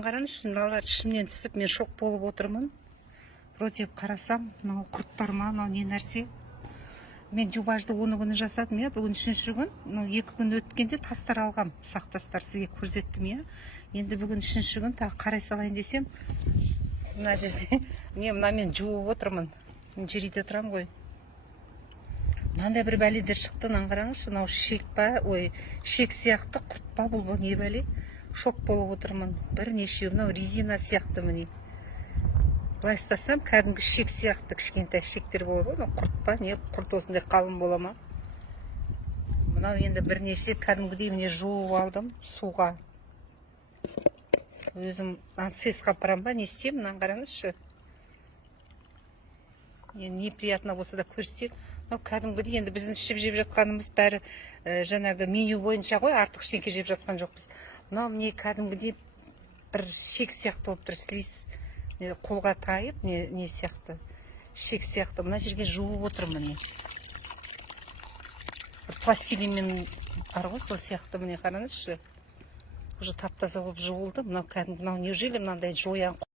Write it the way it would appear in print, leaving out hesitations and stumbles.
қараңызшы, мыналар ішімнен түсіп, мен шок болып отырмын. Вроде қарасам, мынау құрттар ма, мынау не нәрсе. Мен жубажды 10 күні жасадым, я, бүгін 3-ші күн. 2 күн өткенде тастар алғам, ұсақ тастар сізге көрсеттім, я. Енді бүгін 3-ші күн тағы қарай салайын десем, мына жерде мен жуып отырмын. Мен жерде тұрам ғой. Мынандай бір бәледер шықты, қараңызшы, мынау шек па, шек сияқты, құрт па, бұл не бәле? Шок болып отырмын. Бірнеше, мынау резина сияқты міне. Былай ұстасам, кәдімгі шек сияқты кішкентай шектер болады ғой, құрт па, не құрт осындай қалың бола ма? Мынау енді бірнеше кәдімгідей міне жуып алдым суға. Өзім сесқа апарам ба, не істеймін, қараңызшы. Неприятно болса да көрсек. Кәдімгідей енді біздің ішіп жеп жатқанымыз бәрі жаңағы меню бойынша ғой, артық ештеңе жеп жатқан жоқпыз. Мынау міне кәдімгідей бір шек сияқты болып тұр, слиз қолға тайып, не сияқты, шек сияқты. Мына жерге жуып отырмын міне. Бір пластилинмен бар ғой, сол сияқты міне қараңызшы. Уже тап-таза болып жуылды. Мынау кәдімгі, неужели мынандай жоян